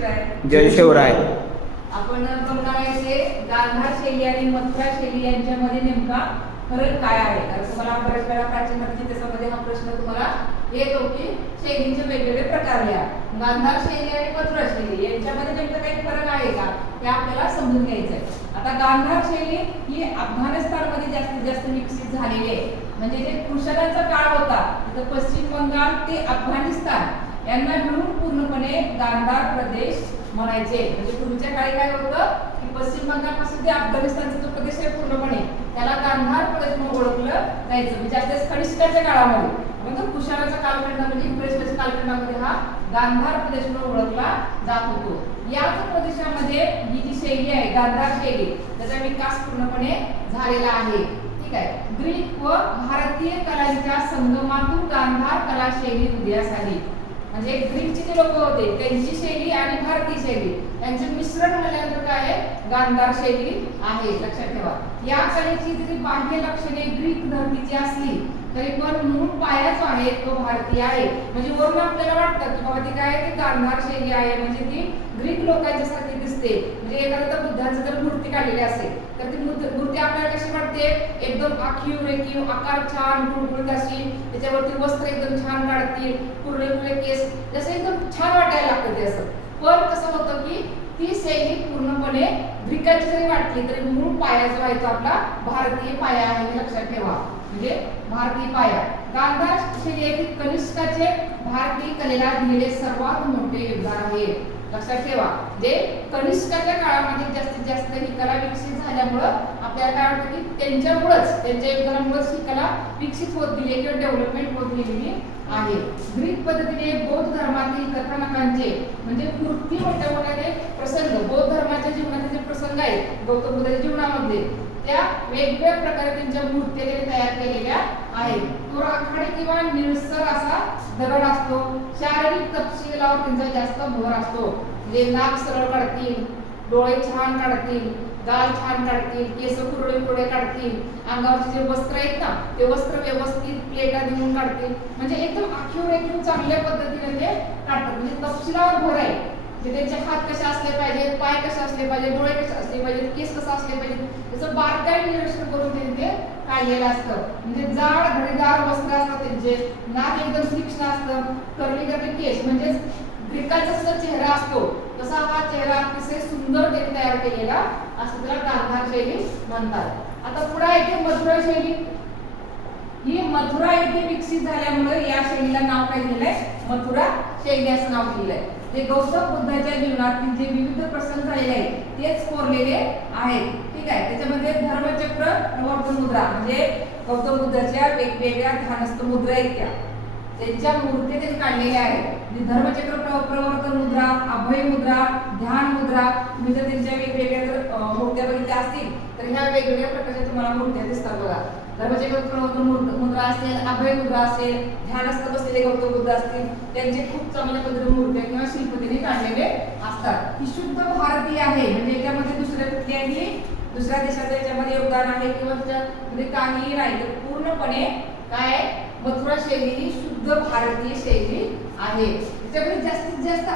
शिवराय. जय शिवराय. आपण बघणार आहे ते गांधार शैली आणि मथुरा शैली यांच्यामध्ये नेमका फरक काय आहे. कारण तुम्हाला बऱ्याच वेळा प्राचीन इतिहासामध्ये हा प्रश्न तुम्हाला येतो की शैलींचे वेगवेगळे प्रकार लिहा. गांधार शैली आणि मथुरा शैली यांच्यामध्ये नेमका काही फरक आहे का हे आपल्याला समजून घ्यायचं आहे. आता गांधार शैली ही अफगाणिस्तानमध्ये जास्तीत जास्त विकसित झालेली आहे. म्हणजे जे कुशलांचा काळ होता तिथं पश्चिम बंगाल ते अफगाणिस्तान यांना मिळून पूर्णपणे गांधार प्रदेश म्हणायचे. म्हणजे पूर्वीच्या काळी काय होतं की पश्चिम बंगाल पासून ते अफगाणिस्तानचा जो प्रदेश आहे पूर्णपणे त्याला गांधार प्रदेश म्हणून ओळखलं जायचं. म्हणजे आपल्या कनिष्काच्या काळामध्ये म्हणजे कुशालाचा कालखंड म्हणजे इंग्रजांच्या कालखंडामध्ये हा गांधार प्रदेश म्हणून ओळखला जात होतो. याच प्रदेशामध्ये ही जी शैली आहे गांधार शैली त्याचा विकास पूर्णपणे झालेला आहे. ठीक आहे. ग्रीक व भारतीय कलांच्या संगमातून गांधार कला शैली उदयास आली. म्हणजे ग्रीकचे जे लोक होते त्यांची शैली आणि भारतीय शैली यांचे मिश्रण झाल्यानंतर काय आहे गांधार शैली आहे. लक्षात ठेवा. या कलेची जरी बाह्य लक्षणे ग्रीक धर्तीची असली तरी पण मूळ पाया जो आहे तो भारतीय आहे. म्हणजे वरून आपल्याला वाटतं की बाबा ती काय ती गांधार शैली आहे म्हणजे ती ग्रीक लोकांच्या सारखी दिसते. म्हणजे एखाद्या बुद्धांची जर मूर्ती काढलेली असेल तर ती मूर्ती आपल्याला कशी वाटते एकदम आखीव रेखीव आकार छान गुळगुळीत अशी त्याच्यावरती वस्त्र एकदम छान काढतील कुरळे केस जसं एकदम छान वाटायला लागतं ते असं. पण कसं होतं की ती शैली पूर्णपणे ग्रीकांची जरी वाटली तरी मूळ पाया जो आहे तो आपला भारतीय पाया आहे हे लक्षात ठेवा. म्हणजे भारतीय पाया गांधार शैली आहे कनिष्काचे भारतीय कलेला दिलेले सर्वात मोठे योगदान आहे. लक्षात ठेवा. जे कनिष्काच्या काळामध्ये जास्तीत जास्त ही कला विकसित झाल्यामुळं आपल्याला काय वाटतं की त्यांच्यामुळेच त्यांच्या योगदानामुळेच ही कला विकसित होत गेली किंवा डेव्हलपमेंट होत गेलेली आहे. ग्रीक पद्धतीने बौद्ध धर्मातील कथानकांचे म्हणजे मूर्ती मोठ्या मोठ्या प्रसंग बौद्ध धर्माच्या जीवनाचे जे प्रसंग आहेत गौतम बुद्धाच्या जीवनामध्ये त्या वेगवेगळ्या प्रकारे त्यांच्या मूर्त्या तयार केलेल्या आहेत. तो राखाडी किंवा निळसर असा दगड असतो. शारीरिक तपशिलावर त्यांचा जास्त भर असतो. म्हणजे नाक सरळ काढतील डोळे छान काढतील गाल छान काढतील केस कुरळे काढतील अंगावरचे जे वस्त्र आहेत ना ते वस्त्र व्यवस्थित प्लेटा देऊन काढतील. म्हणजे एकदम आखीव रेखीव चांगल्या पद्धतीने ते काढतात. म्हणजे तपशिलावर भर आहे. त्यांचे हात कसे असले पाहिजेत पाय कसे असले पाहिजे डोळे कसे असले पाहिजेत केस कसं असले पाहिजे त्याचं बारकाईने निरीक्षण करून त्यांनी ते काढलेलं असतं. म्हणजे जाड घडीदार वस्त्र असतात त्यांचे नाक एकदम तीक्ष्ण असतं कर्ली केस म्हणजे ग्रीकांचा जसा चेहरा असतो तसा हा चेहरा अतिशय सुंदर त्यांनी तयार केलेला असतो. त्याला गांधार शैली म्हणतात. आता पुढे येते मथुरा शैली. ही मथुरा येथे विकसित झाल्यामुळे या शैलीला नाव काय दिलेलं आहे मथुरा शैली असं नाव दिलेलं आहे. जे गौतम बुद्धाच्या जीवनातील जे विविध प्रसंग झालेले आहेत तेच कोरलेले आहेत. ठीक आहे. त्याच्यामध्ये धर्मचक्र प्रवर्तन मुद्रा म्हणजे गौतम बुद्धाच्या वेगवेगळ्या ध्यानस्थ मुद्रा आहेत त्यांच्या मूर्ती त्यांनी काढलेल्या आहेत. म्हणजे धर्मचक्र प्रवर्तन मुद्रा अभय मुद्रा ध्यान मुद्रा तुम्ही जर त्यांच्या वेगवेगळ्या जर मूर्त्या बघितल्या असतील तर ह्या वेगवेगळ्या प्रकारच्या तुम्हाला मूर्त्या दिसतात बघा. धर्मचक्र प्रवर्तन मुद्रा असेल अभय मुद्रा असेल ध्यानस्थ बसलेले गौतम बुद्ध असतील त्यांचे खूप चांगल्या पद्धतीने मूर्त्या किंवा शिल्प त्यांनी काढलेले असतात. ही शुद्ध भारतीय आहे. म्हणजे याच्यामध्ये दुसऱ्या देशाचं याच्यामध्ये योगदान आहे किंवा त्याच्यामध्ये काहीही नाही तर पूर्णपणे काय मथुरा शैली ही शुद्ध भारतीय शैली आहे. त्याच्यामध्ये जास्तीत जास्त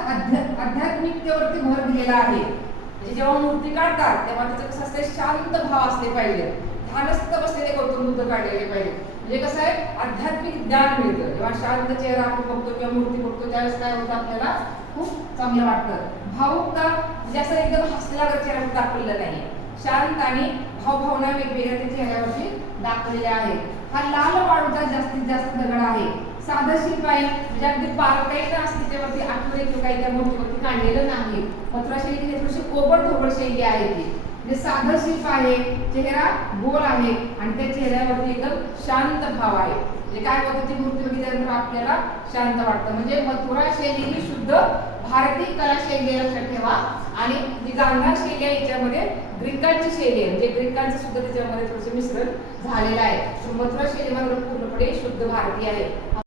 आध्यात्मिकतेवरती भर दिलेला आहे. म्हणजे जेव्हा मूर्ती काढतात तेव्हा त्याचं कसं असतं शांत भाव असले पाहिजे ध्यानस्थ बसलेले गौतम बुद्ध काढलेले पाहिजे. म्हणजे कसं आहे आध्यात्मिक ज्ञान मिळतं. जेव्हा शांत चेहरा आपण बघतो किंवा मूर्ती बघतो त्यावेळेस काय होतं आपल्याला खूप चांगलं वाटतं. भावुकता म्हणजे असं एकदम हसलेला चेहरा दाखवलेला नाही. शांत आणि भावभावना वेगवेगळ्या त्या चेहऱ्यावरती दाखवलेल्या आहेत. हा लाल वाळूचा जास्तीत जास्त दगड आहे. साधं शिल्प आहे म्हणजे अगदी बारकाईनं असते त्यावरती आठवडे काही त्या मूर्तीवरती काढलेलं नाही. मथुरा शैली ही थोडीशी ओबड धोबड शैली आहे ती. म्हणजे साधं शिल्प आहे चेहरा गोल आहे आणि त्या चेहऱ्यावरती एकदम शांत भाव आहे. म्हणजे काय होतं ती मूर्ती बघितल्यानंतर आपल्याला शांत वाटतं. म्हणजे मथुरा शैली ही शुद्ध भारतीय कला शैली लक्षात ठेवा. आणि जी गांधार शैली आहे याच्यामध्ये ग्रीकांची शैली आहे म्हणजे ग्रीकांचं सुद्धा त्याच्यामध्ये थोडंसं मिश्रण झालेलं आहे. मथुरा शैली मात्र पूर्णपणे शुद्ध भारतीय आहे.